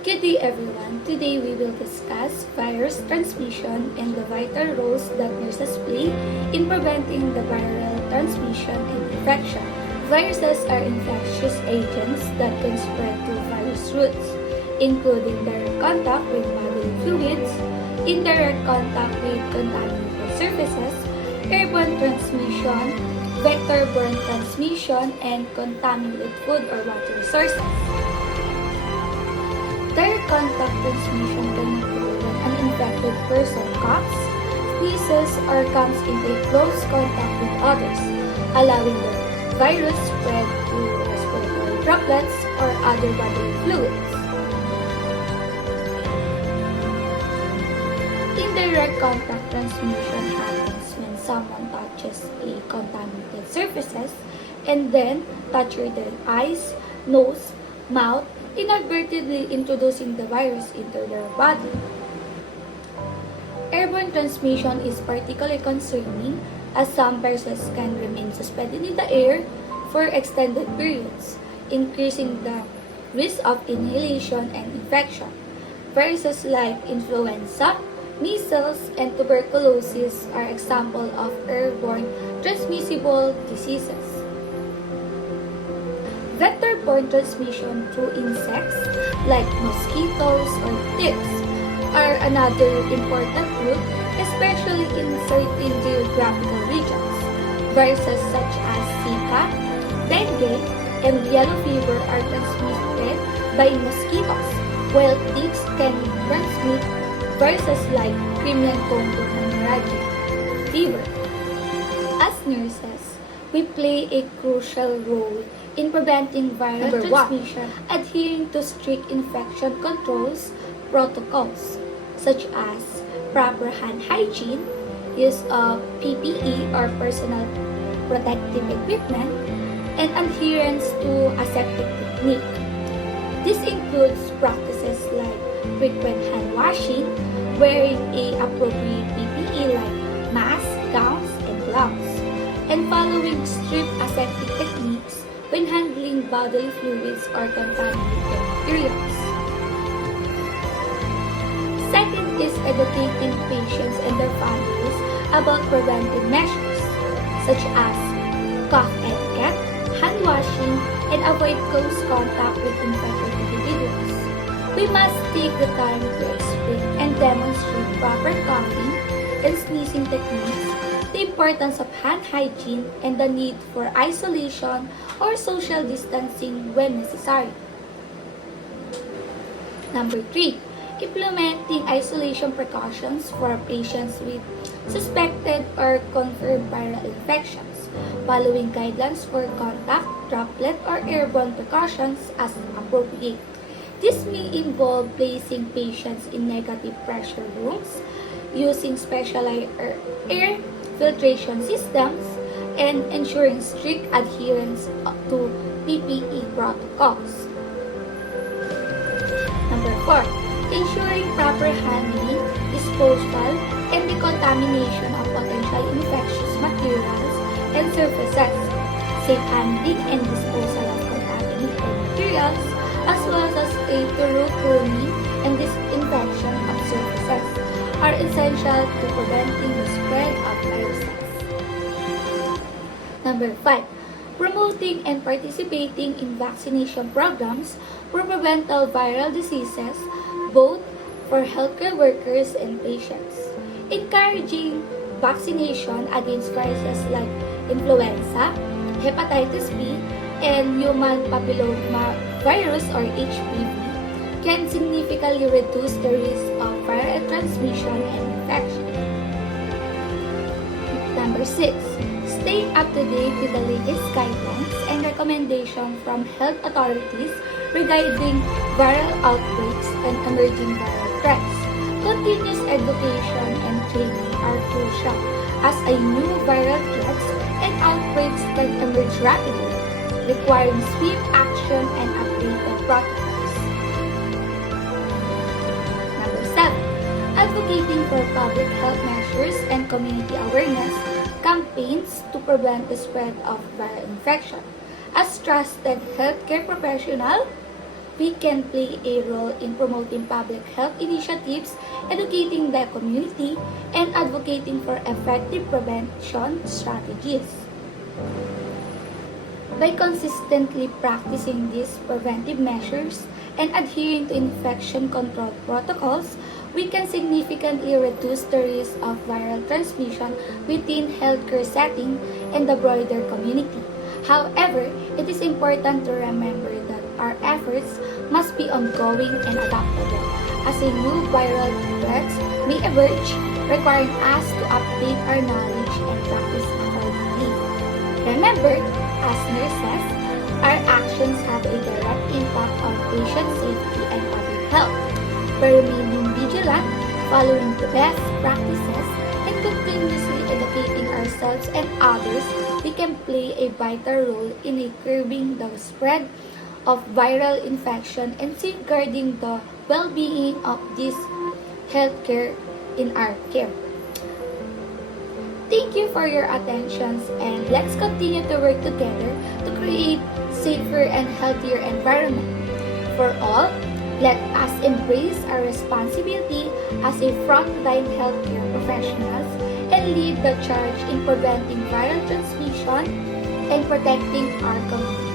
Good day everyone. Today we will discuss virus transmission and the vital roles that nurses play in preventing the viral transmission and infection. Viruses are infectious agents that can spread through various routes, including direct contact with bodily fluids, indirect contact with contaminated surfaces, airborne transmission, vector-borne transmission, and contaminated food or water sources. Direct contact transmission can occur when an infected person coughs, sneezes, or comes into close contact with others, allowing the virus spread through respiratory droplets or other bodily fluids. Indirect contact transmission happens when someone touches a contaminated surfaces and then touches their eyes, nose, mouth, inadvertently introducing the virus into their body. Airborne transmission is particularly concerning as some viruses can remain suspended in the air for extended periods, increasing the risk of inhalation and infection. Viruses like influenza, measles, and tuberculosis are examples of airborne transmissible diseases. Vector-borne transmission through insects like mosquitoes or ticks are another important route, especially in certain geographical regions. Viruses such as Zika, dengue, and yellow fever are transmitted by mosquitoes, while ticks can transmit viruses like Crimean Congo hemorrhagic fever. As nurses, we play a crucial role in preventing viral transmission, adhering to strict infection controls protocols, such as proper hand hygiene, use of PPE or personal protective equipment, and adherence to aseptic technique. This includes practices like frequent hand washing, wearing a appropriate PPE like masks, gowns, and gloves, and following strict aseptic techniques when handling bodily fluids or contaminated materials. Second is educating patients and their families about preventive measures, such as cough etiquette, hand washing, and avoid close contact with infected individuals. We must take the time to explain and demonstrate proper coughing and sneezing techniques, the importance of hand hygiene, and the need for isolation or social distancing when necessary. Number 3. Implementing isolation precautions for patients with suspected or confirmed viral infections, following guidelines for contact, droplet, or airborne precautions as appropriate. This may involve placing patients in negative pressure rooms, using specialized air filtration systems, and ensuring strict adherence to PPE protocols. Number 4. Ensuring proper handling, disposal, and decontamination of potential infectious materials and surfaces. Safe handling and disposal of contaminated materials, as well as a thorough cleaning and disinfection of surfaces, are essential to preventing the spread of viruses. Number 5. Promoting and participating in vaccination programs for preventable viral diseases, both for healthcare workers and patients. Encouraging vaccination against viruses like influenza, hepatitis B, and human papilloma virus or HPV can significantly reduce the risk of viral transmission and infection. Number 6. Staying up to date with the latest guidelines and recommendations from health authorities regarding viral outbreaks and emerging viral threats. Continuous education and training are crucial as a new viral threats and outbreaks can emerge rapidly, requiring swift action and updated protocols. Number 7. Advocating for public health measures and community awareness campaigns to prevent the spread of viral infection. As trusted healthcare professional, we can play a role in promoting public health initiatives, educating the community, and advocating for effective prevention strategies. By consistently practicing these preventive measures and adhering to infection control protocols, we can significantly reduce the risk of viral transmission within healthcare setting and the broader community. However, it is important to remember that our efforts must be ongoing and adaptable, as a new viral threats may emerge, requiring us to update our knowledge and practice accordingly. Remember, as nurses, our actions have a direct impact on patient safety and public health. By remaining vigilant, following the best practices, and continuously educating ourselves and others, we can play a vital role in curbing the spread of viral infection and safeguarding the well-being of this healthcare in our care. Thank you for your attention, and let's continue to work together to create safer and healthier environment for all. Let us embrace our responsibility as a frontline healthcare professionals and lead the charge in preventing viral transmission and protecting our community.